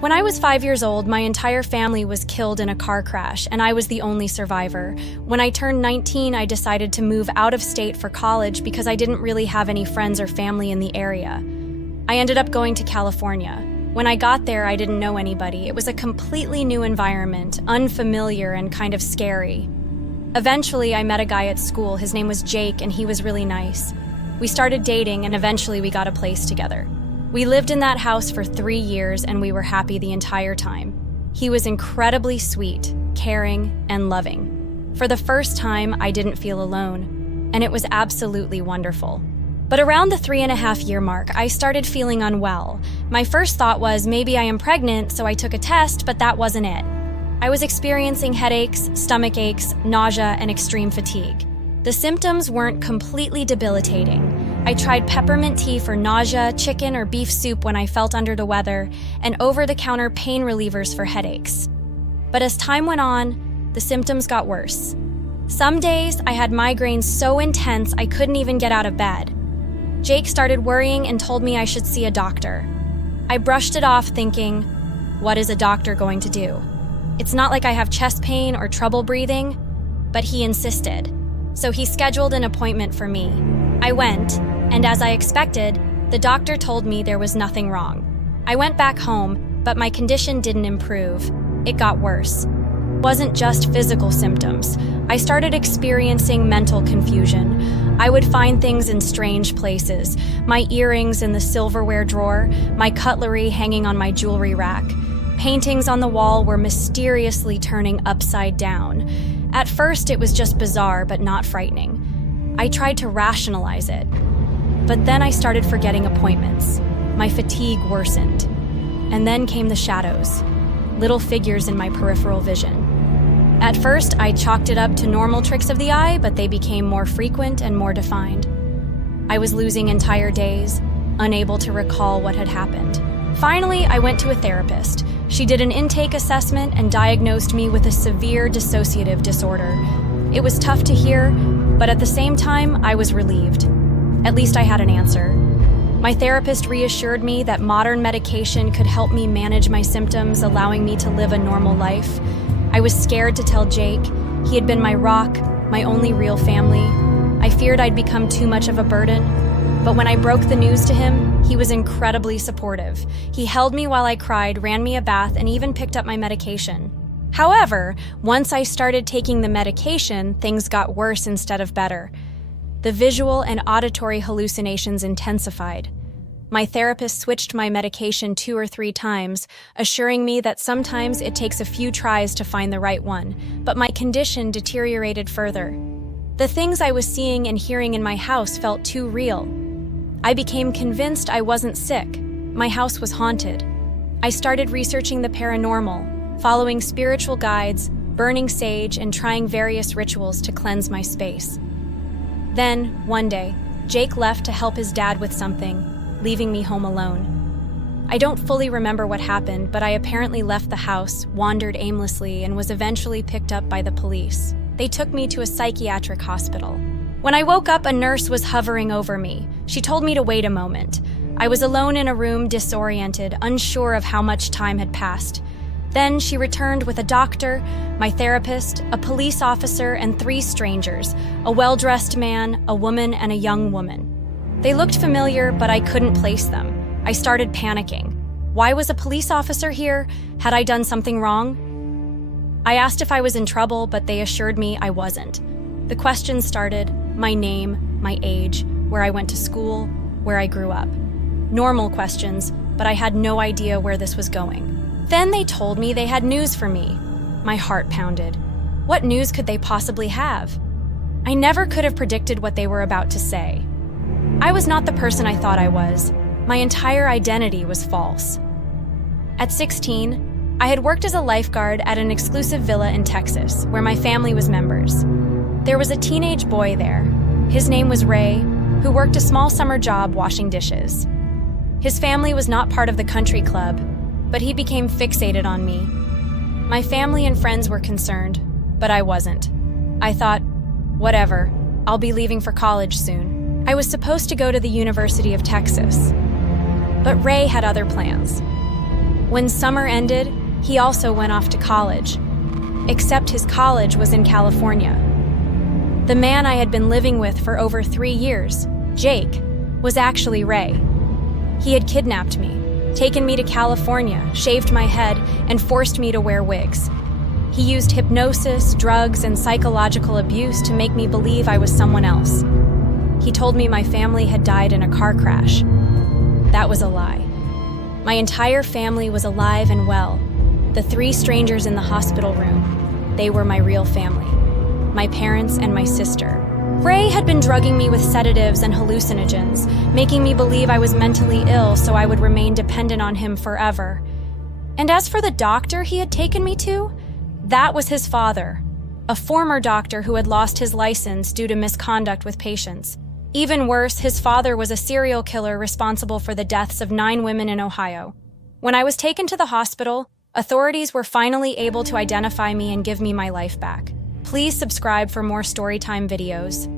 When I was 5 years old, my entire family was killed in a car crash, and I was the only survivor. When I turned 19, I decided to move out of state for college because I didn't really have any friends or family in the area. I ended up going to California. When I got there, I didn't know anybody. It was a completely new environment, unfamiliar and kind of scary. Eventually, I met a guy at school. His name was Jake, and he was really nice. We started dating, and eventually we got a place together. We lived in that house for 3 years, and we were happy the entire time. He was incredibly sweet, caring, and loving. For the first time, I didn't feel alone, and it was absolutely wonderful. But around the 3.5-year mark, I started feeling unwell. My first thought was maybe I am pregnant, so I took a test, but that wasn't it. I was experiencing headaches, stomach aches, nausea, and extreme fatigue. The symptoms weren't completely debilitating. I tried peppermint tea for nausea, chicken or beef soup when I felt under the weather, and over-the-counter pain relievers for headaches. But as time went on, the symptoms got worse. Some days, I had migraines so intense I couldn't even get out of bed. Jake started worrying and told me I should see a doctor. I brushed it off thinking, what is a doctor going to do? It's not like I have chest pain or trouble breathing, but he insisted. So he scheduled an appointment for me. I went, and as I expected, the doctor told me there was nothing wrong. I went back home, but my condition didn't improve. It got worse. It wasn't just physical symptoms. I started experiencing mental confusion. I would find things in strange places. My earrings in the silverware drawer, my cutlery hanging on my jewelry rack. Paintings on the wall were mysteriously turning upside down. At first, it was just bizarre, but not frightening. I tried to rationalize it. But then I started forgetting appointments. My fatigue worsened. And then came the shadows, little figures in my peripheral vision. At first, I chalked it up to normal tricks of the eye, but they became more frequent and more defined. I was losing entire days, unable to recall what had happened. Finally, I went to a therapist. She did an intake assessment and diagnosed me with a severe dissociative disorder. It was tough to hear, but at the same time, I was relieved. At least I had an answer. My therapist reassured me that modern medication could help me manage my symptoms, allowing me to live a normal life. I was scared to tell Jake. He had been my rock, my only real family. I feared I'd become too much of a burden. But when I broke the news to him, he was incredibly supportive. He held me while I cried, ran me a bath, and even picked up my medication. However, once I started taking the medication, things got worse instead of better. The visual and auditory hallucinations intensified. My therapist switched my medication 2 or 3 times, assuring me that sometimes it takes a few tries to find the right one, but my condition deteriorated further. The things I was seeing and hearing in my house felt too real. I became convinced I wasn't sick. My house was haunted. I started researching the paranormal, following spiritual guides, burning sage, and trying various rituals to cleanse my space. Then, one day, Jake left to help his dad with something, leaving me home alone. I don't fully remember what happened, but I apparently left the house, wandered aimlessly, and was eventually picked up by the police. They took me to a psychiatric hospital. When I woke up, a nurse was hovering over me. She told me to wait a moment. I was alone in a room, disoriented, unsure of how much time had passed. Then she returned with a doctor, my therapist, a police officer, and 3 strangers, a well-dressed man, a woman, and a young woman. They looked familiar, but I couldn't place them. I started panicking. Why was a police officer here? Had I done something wrong? I asked if I was in trouble, but they assured me I wasn't. The questions started: my name, my age, where I went to school, where I grew up. Normal questions, but I had no idea where this was going. Then they told me they had news for me. My heart pounded. What news could they possibly have? I never could have predicted what they were about to say. I was not the person I thought I was. My entire identity was false. At 16, I had worked as a lifeguard at an exclusive villa in Texas, where my family was members. There was a teenage boy there. His name was Ray, who worked a small summer job washing dishes. His family was not part of the country club, but he became fixated on me. My family and friends were concerned, but I wasn't. I thought, whatever, I'll be leaving for college soon. I was supposed to go to the University of Texas. But Ray had other plans. When summer ended, he also went off to college. Except his college was in California. The man I had been living with for over 3 years, Jake, was actually Ray. He had kidnapped me, taken me to California, shaved my head, and forced me to wear wigs. He used hypnosis, drugs, and psychological abuse to make me believe I was someone else. He told me my family had died in a car crash. That was a lie. My entire family was alive and well. The 3 strangers in the hospital room, they were my real family. My parents and my sister. Ray had been drugging me with sedatives and hallucinogens, making me believe I was mentally ill so I would remain dependent on him forever. And as for the doctor he had taken me to, that was his father, a former doctor who had lost his license due to misconduct with patients. Even worse, his father was a serial killer responsible for the deaths of 9 women in Ohio. When I was taken to the hospital, authorities were finally able to identify me and give me my life back. Please subscribe for more Storytime videos.